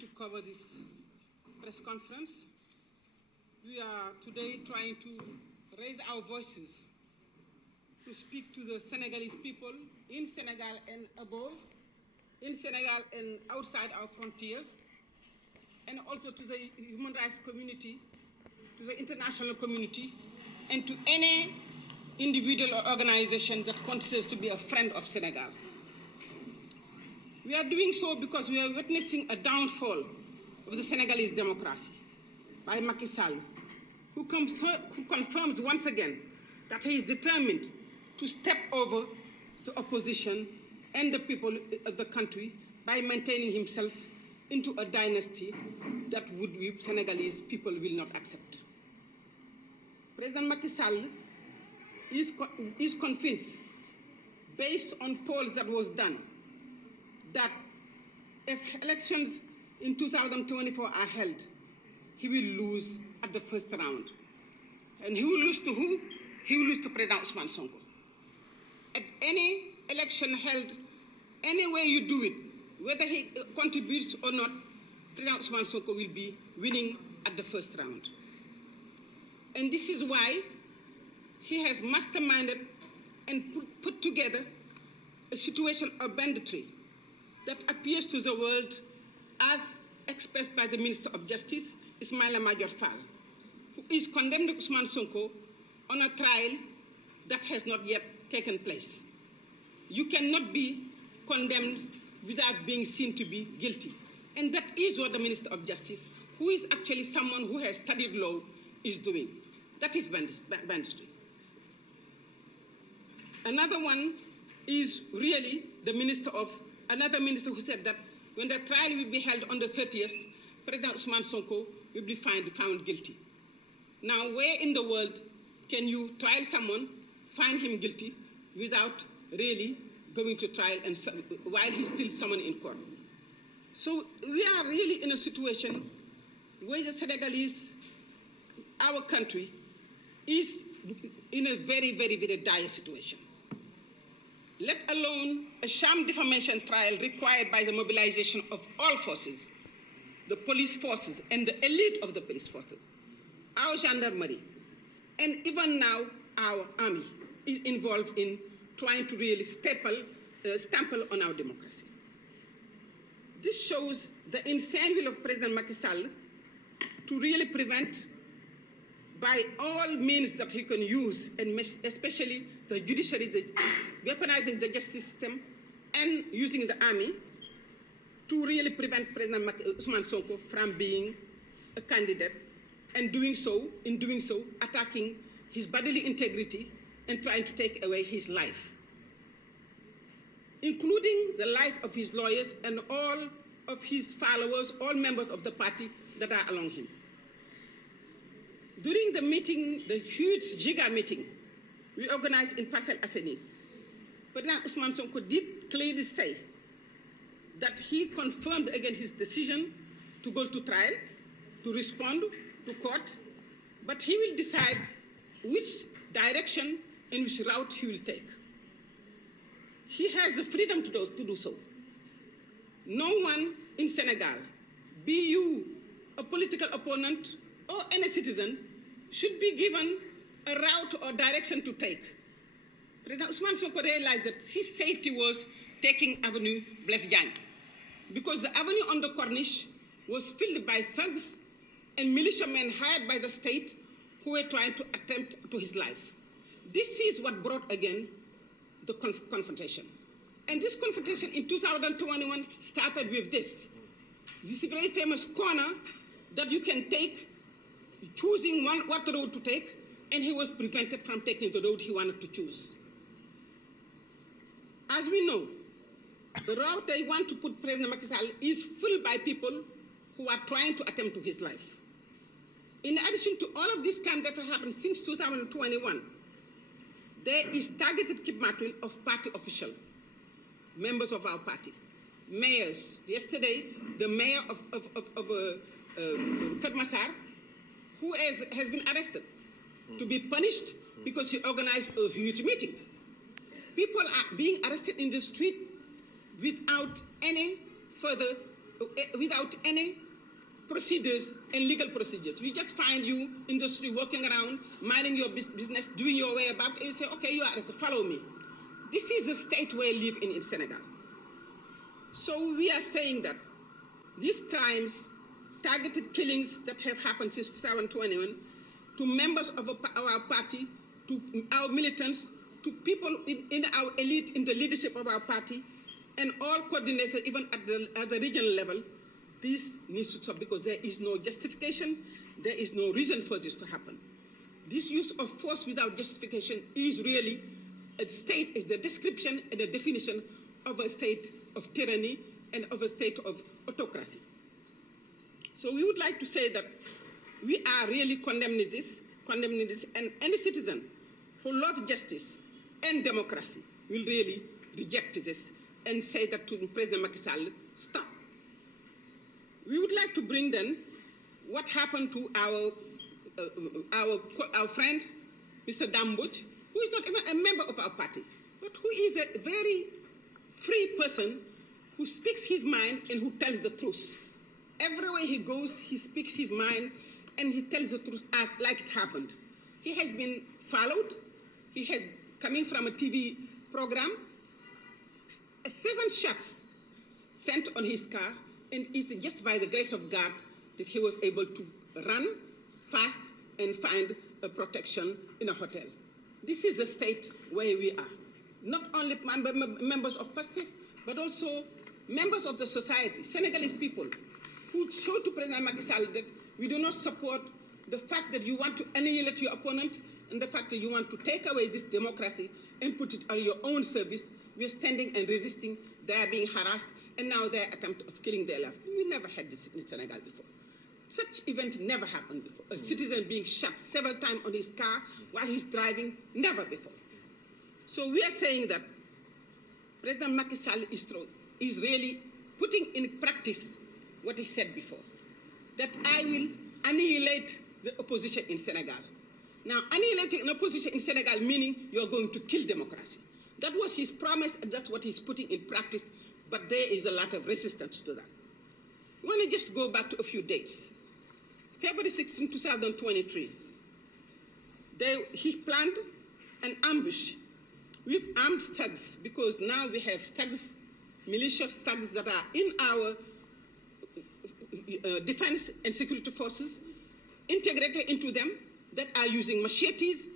to cover this press conference. We are today trying to raise our voices to speak to the Senegalese people in Senegal and above, in Senegal and outside our frontiers, and also to the human rights community, to the international community, and to any individual or organization that considers to be a friend of Senegal. We are doing so because we are witnessing a downfall of the Senegalese democracy by Macky Sall, who confirms once again that he is determined to step over the opposition and the people of the country by maintaining himself into a dynasty that Senegalese people will not accept. President Macky Sall is convinced, based on polls that was done, that if elections in 2024 are held, he will lose at the first round. And he will lose to who? He will lose to President Ousmane Sonko. At any election held, any way you do it, whether he contributes or not, President Ousmane Sonko will be winning at the first round. And this is why he has masterminded and put together a situation of banditry that appears to the world as expressed by the Minister of Justice, Ismaïla Madior Fall, who is condemning Ousmane Sonko on a trial that has not yet taken place. You cannot be condemned without being seen to be guilty. And that is what the Minister of Justice, who is actually someone who has studied law, is doing. That is banditry. Another one is really another minister who said that when the trial will be held on the 30th, President Ousmane Sonko will be found guilty. Now, where in the world can you trial someone, find him guilty, without really going to trial and while he's still summoned in court? So we are really in a situation where the Senegalese, our country, is in a very, very, very dire situation. Let alone a sham defamation trial required by the mobilization of all forces, the police forces and the elite of the police forces, our gendarmerie, and even now our army is involved in trying to really stample on our democracy. This shows the insane will of President Macky Sall to really prevent, by all means that he can use, and especially the judiciary, weaponizing the justice system and using the army, to really prevent President Ousmane Sonko from being a candidate, and in doing so, attacking his bodily integrity and trying to take away his life, including the life of his lawyers and all of his followers, all members of the party that are along him. During the meeting, the huge giga meeting we organized in Parcelles Assainies, President Ousmane Sonko did clearly say that he confirmed again his decision to go to trial, to respond to court, but he will decide which direction and which route he will take. He has the freedom to do so. No one in Senegal, be you a political opponent or any citizen, should be given a route or direction to take. President Ousmane Sonko realized that his safety was taking Avenue Blaise Diagne, because the avenue on the Corniche was filled by thugs and militiamen hired by the state who were trying to attempt to his life. This is what brought again the confrontation. And this confrontation in 2021 started with this very famous corner that you can take, choosing what road to take, and he was prevented from taking the road he wanted to choose. As we know, the route they want to put President Macky Sall is filled by people who are trying to attempt to his life. In addition to all of these crimes that have happened since 2021, there is targeted kidnapping of party officials, members of our party, mayors. Yesterday, the mayor of Kermassar, who has been arrested to be punished because he organized a huge meeting. People are being arrested in the street without any further without any procedures and legal procedures. We just find you in the street walking around, minding your business, doing your way about, and you say, okay, you are arrested, follow me. This is the state we live in Senegal. So we are saying that these crimes, targeted killings that have happened since 2021, to members of our party, to our militants, to people in our elite, in the leadership of our party, and all coordinators, even at the regional level, this needs to stop because there is no justification, there is no reason for this to happen. This use of force without justification is really a state, is the description and the definition of a state of tyranny and of a state of autocracy. So we would like to say that we are really condemning this, and any citizen who loves justice and democracy will really reject this and say that to President Macky Sall, stop. We would like to bring then what happened to our friend, Mr. Dambut, who is not even a member of our party, but who is a very free person who speaks his mind and who tells the truth. Everywhere he goes, he speaks his mind and he tells the truth as like it happened. He has been followed. He has, coming from a TV program, 7 shots sent on his car, and it's just by the grace of God that he was able to run fast and find a protection in a hotel. This is the state where we are. Not only members of Pastef, but also members of the society, Senegalese people, who show to President Macky Sall that we do not support the fact that you want to annihilate your opponent and the fact that you want to take away this democracy and put it on your own service. We are standing and resisting. They are being harassed, and now their attempt of killing their life. We never had this in Senegal before. Such event never happened before. A citizen being shot several times on his car while he's driving, never before. So we are saying that President Macky Sall is really putting in practice what he said before, that I will annihilate the opposition in Senegal. Now, annihilating an opposition in Senegal meaning you're going to kill democracy. That was his promise, and that's what he's putting in practice, but there is a lot of resistance to that. I want to just go back to a few dates. February 16, 2023, he planned an ambush with armed thugs, because now we have thugs, malicious thugs that are in our defense and security forces, integrated into them, that are using machetes,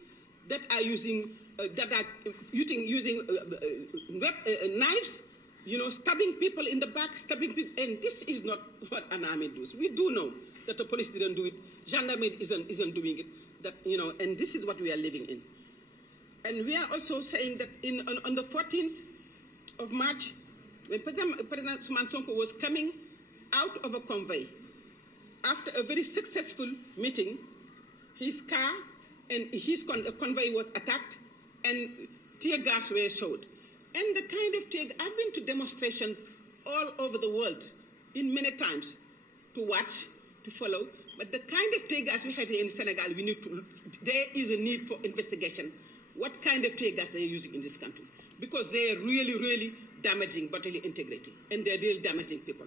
that are using knives, stabbing people in the back, stabbing people, and this is not what an army does. We do know that the police didn't do it, gendarmerie isn't doing it, and this is what we are living in. And we are also saying that on the 14th of March, when President Ousmane Sonko was coming out of a convoy, after a very successful meeting, his car and his convoy was attacked and tear gas were showed. And the kind of tear, I've been to demonstrations all over the world in many times to watch, to follow, but the kind of tear gas we have here in Senegal, there is a need for investigation. What kind of tear gas they are using in this country? Because they are really, really damaging bodily integrity, and they're really damaging people.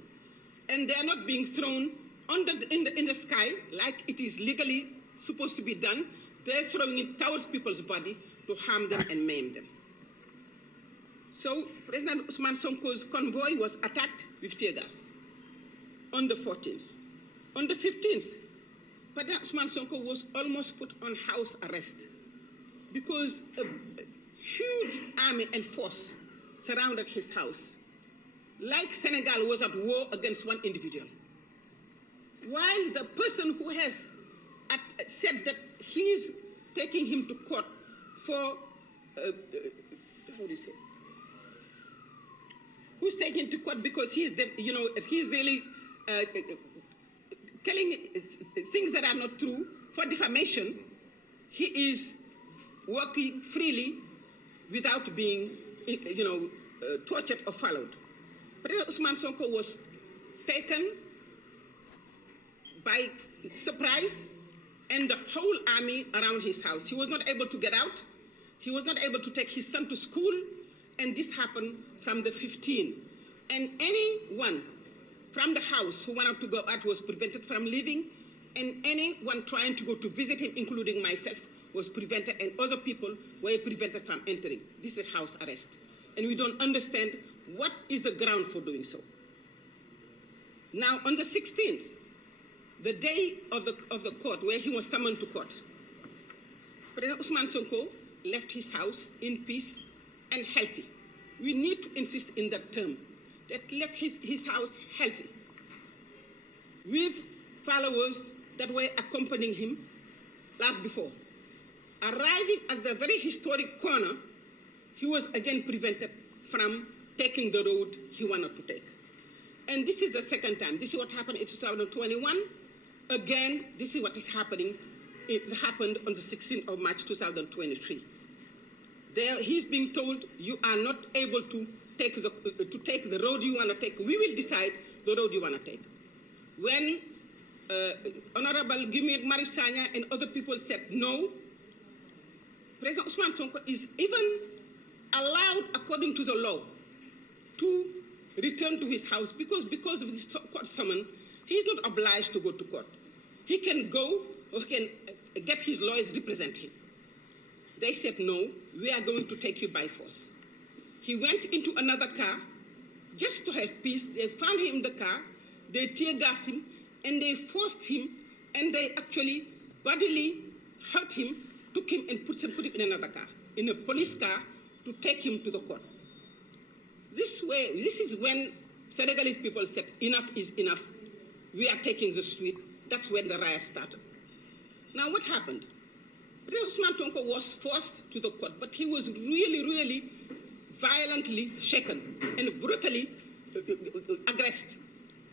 And they are not being thrown in the sky like it is legally supposed to be done. They're throwing it towards people's body to harm them and maim them. So President Ousmane Sonko's convoy was attacked with tear gas on the 14th. On the 15th, President Ousmane Sonko was almost put on house arrest because a huge army and force surrounded his house. Like Senegal was at war against one individual. While the person who has said that he's taking him to court for, how do you say? Who's taking him to court because he's really telling things that are not true for defamation. He is working freely without being, tortured or followed. President Ousmane Sonko was taken by surprise, and the whole army around his house. He was not able to get out. He was not able to take his son to school, and this happened from the 15th. And anyone from the house who wanted to go out was prevented from leaving, and anyone trying to go to visit him, including myself, was prevented, and other people were prevented from entering. This is house arrest. And we don't understand what is the ground for doing so. Now, on the 16th, the day of the court, where he was summoned to court, President Ousmane Sonko left his house in peace and healthy. We need to insist in that term, that left his house healthy, with followers that were accompanying him last before. Arriving at the very historic corner, he was again prevented from taking the road he wanted to take. And this is the second time. This is what happened in 2021. Again, this is what is happening. It happened on the 16th of March, 2023. There, he's being told, you are not able to take the road you want to take. We will decide the road you want to take. When Honorable Guimard Marissanya and other people said no, President Ousmane Sonko is even allowed, according to the law, to return to his house because of this court summon. He's not obliged to go to court. He can go or he can get his lawyers represent him. They said, no, we are going to take you by force. He went into another car just to have peace. They found him in the car, they tear gassed him, and they forced him, and they actually bodily hurt him, took him and put him in another car, in a police car, to take him to the court. This is when Senegalese people said, enough is enough. We are taking the street. That's when the riot started. Now what happened? Ousmane Sonko was forced to the court, but he was really, really violently shaken and brutally aggressed.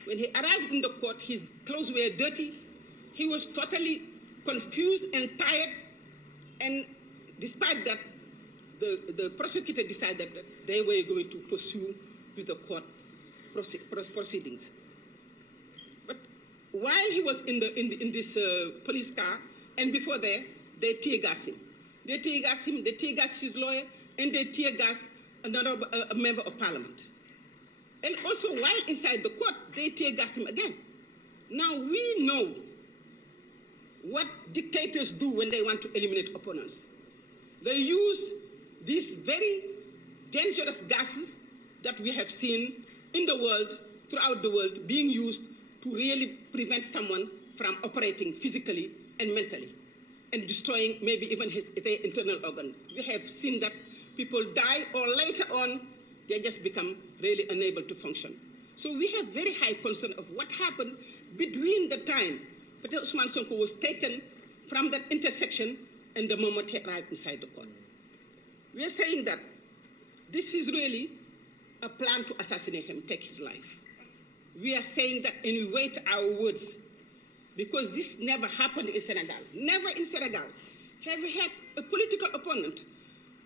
When he arrived in the court, his clothes were dirty. He was totally confused and tired. And despite that, the prosecutor decided that they were going to pursue with the court proceedings. But while he was in this police car, and before there, they tear gassed him. They tear gassed his lawyer, and they tear gassed another member of parliament. And also, while inside the court, they tear gassed him again. Now, we know what dictators do when they want to eliminate opponents. They use these very dangerous gases that we have seen in the world, throughout the world, being used to really prevent someone from operating physically and mentally and destroying maybe even their internal organ. We have seen that people die, or later on, they just become really unable to function. So we have very high concern of what happened between the time that Ousmane Sonko was taken from that intersection and the moment he arrived inside the court. We are saying that this is really a plan to assassinate him, take his life. We are saying that, and we weight our words, because this never happened in Senegal. Never in Senegal have we had a political opponent,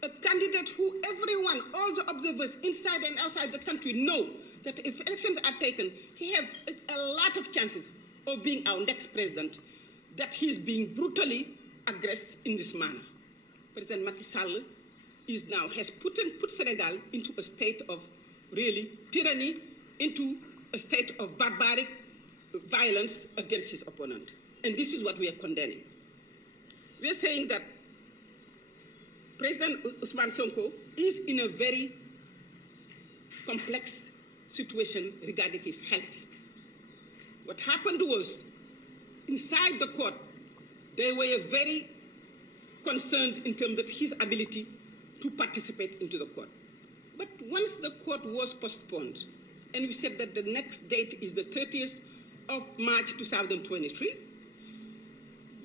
a candidate who everyone, all the observers inside and outside the country know that if elections are taken, he has a lot of chances of being our next president, that he's being brutally aggressed in this manner. President Macky Sall has put Senegal into a state of really tyranny, into a state of barbaric violence against his opponent. And this is what we are condemning. We are saying that President Ousmane Sonko is in a very complex situation regarding his health. What happened was, inside the court, they were very concerned in terms of his ability to participate into the court. But once the court was postponed, and we said that the next date is the 30th of March 2023,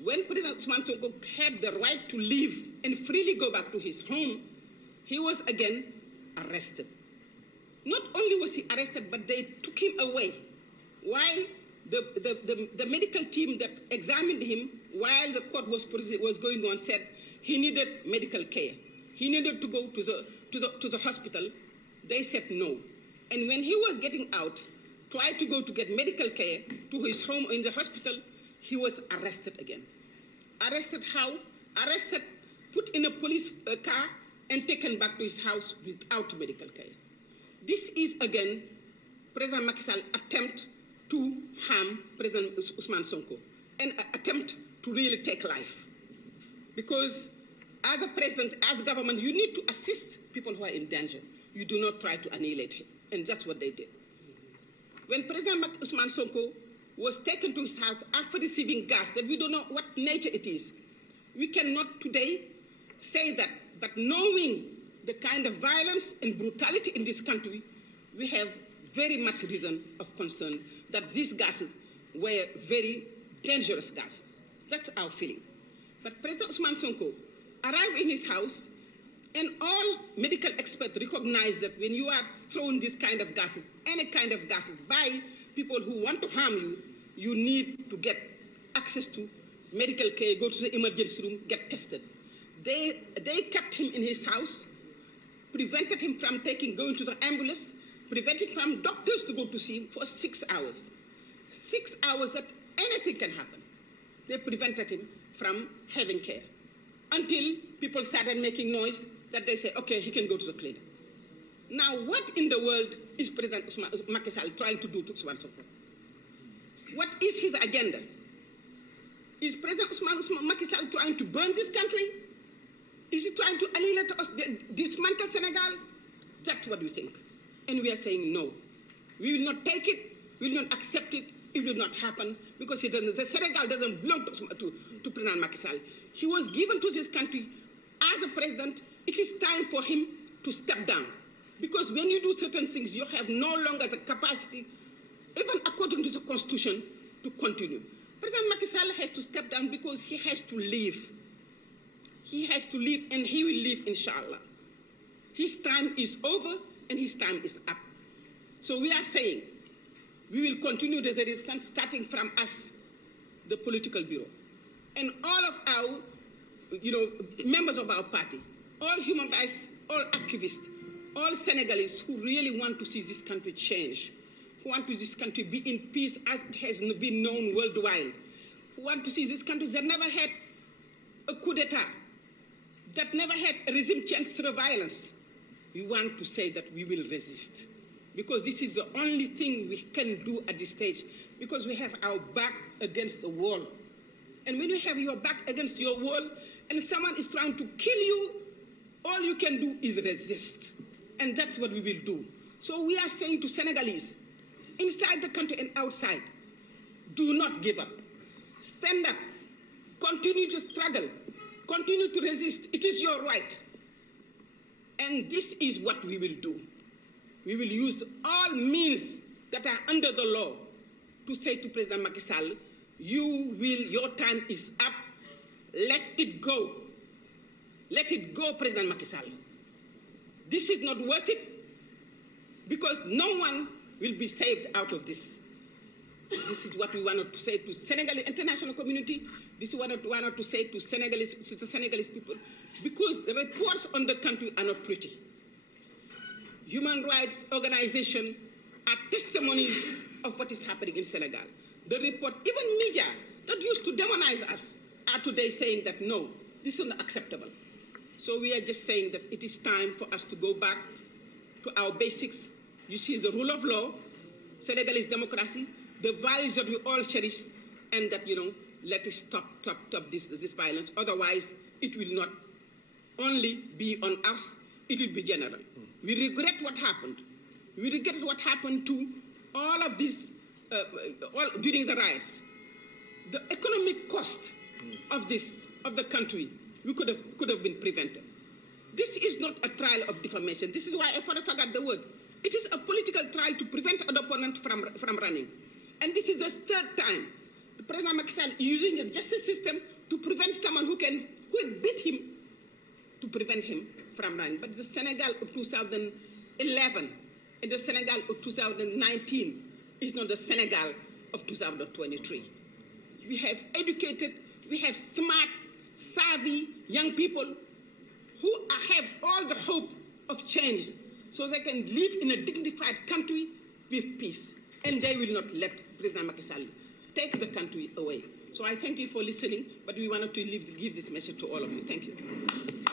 when President Ousmane Sonko had the right to leave and freely go back to his home, he was again arrested. Not only was he arrested, but they took him away. While the medical team that examined him while the court was going on said he needed medical care. He needed to go to the hospital. They said no. And when he was getting out, tried to go to get medical care to his home in the hospital, he was arrested again. Arrested how? Arrested, put in a police car, and taken back to his house without medical care. This is, again, President Macky Sall's attempt to harm President Ousmane Sonko and attempt to really take life. Because as the president, as the government, you need to assist people who are in danger. You do not try to annihilate him. And that's what they did. When President Ousmane Sonko was taken to his house after receiving gas that we don't know what nature it is, we cannot today say that, but knowing the kind of violence and brutality in this country, we have very much reason of concern that these gases were very dangerous gases. That's our feeling. But President Ousmane Sonko arrived in his house, and all medical experts recognize that when you are thrown these kind of gases, any kind of gases, by people who want to harm you, you need to get access to medical care, go to the emergency room, get tested. They kept him in his house, prevented him from going to the ambulance, prevented from doctors to go to see him for 6 hours. 6 hours that anything can happen. They prevented him from having care until people started making noise that they say, okay, he can go to the clinic. Now, what in the world is President Macky Sall trying to do to Ousmane Sonko? What is his agenda? Is President Macky Sall trying to burn this country? Is he trying to annihilate us, dismantle Senegal? That's what we think. And we are saying no. We will not take it, we will not accept it, it will not happen, because the Senegal doesn't belong to President Macky Sall. He was given to this country as a president. It is time for him to step down. Because when you do certain things, you have no longer the capacity, even according to the Constitution, to continue. President Macky Sall has to step down because he has to leave. He has to leave, and he will leave, inshallah. His time is over, and his time is up. So we are saying, we will continue the resistance, starting from us, the political bureau, and all of our, members of our party, all human rights, all activists, all Senegalese who really want to see this country change, who want to see this country be in peace as it has been known worldwide, who want to see this country that never had a coup d'etat, that never had a regime change through violence. We want to say that we will resist, because this is the only thing we can do at this stage, because we have our back against the wall. And when you have your back against your wall and someone is trying to kill you, all you can do is resist. And that's what we will do. So we are saying to Senegalese, inside the country and outside, do not give up. Stand up. Continue to struggle. Continue to resist. It is your right. And this is what we will do. We will use all means that are under the law to say to President Macky Sall, your time is up. Let it go. Let it go, President Macky Sall. This is not worth it, because no one will be saved out of this. This is what we wanted to say to Senegalese international community. This is what we wanted to say to the Senegalese people, because the reports on the country are not pretty. Human rights organizations are testimonies of what is happening in Senegal. The report, even media that used to demonize us, are today saying that no, this is not acceptable. So we are just saying that it is time for us to go back to our basics. You see, the rule of law, Senegalese democracy, the values that we all cherish, and that, let us stop this violence. Otherwise, it will not only be on us, it will be general. We regret what happened. We regret what happened to all of this during the riots. The economic cost of the country, we could have been prevented. This is not a trial of defamation. This is why I forgot the word. It is a political trial to prevent an opponent from running. And this is the third time the President Macky Sall is using the justice system to prevent someone who beat him, to prevent him from running. But the Senegal of 2011 and the Senegal of 2019 is not the Senegal of 2023. We have educated, we have smart, savvy young people who have all the hope of change, so they can live in a dignified country with peace. And they will not let President Macky Sall take the country away. So I thank you for listening, but we wanted to give this message to all of you. Thank you.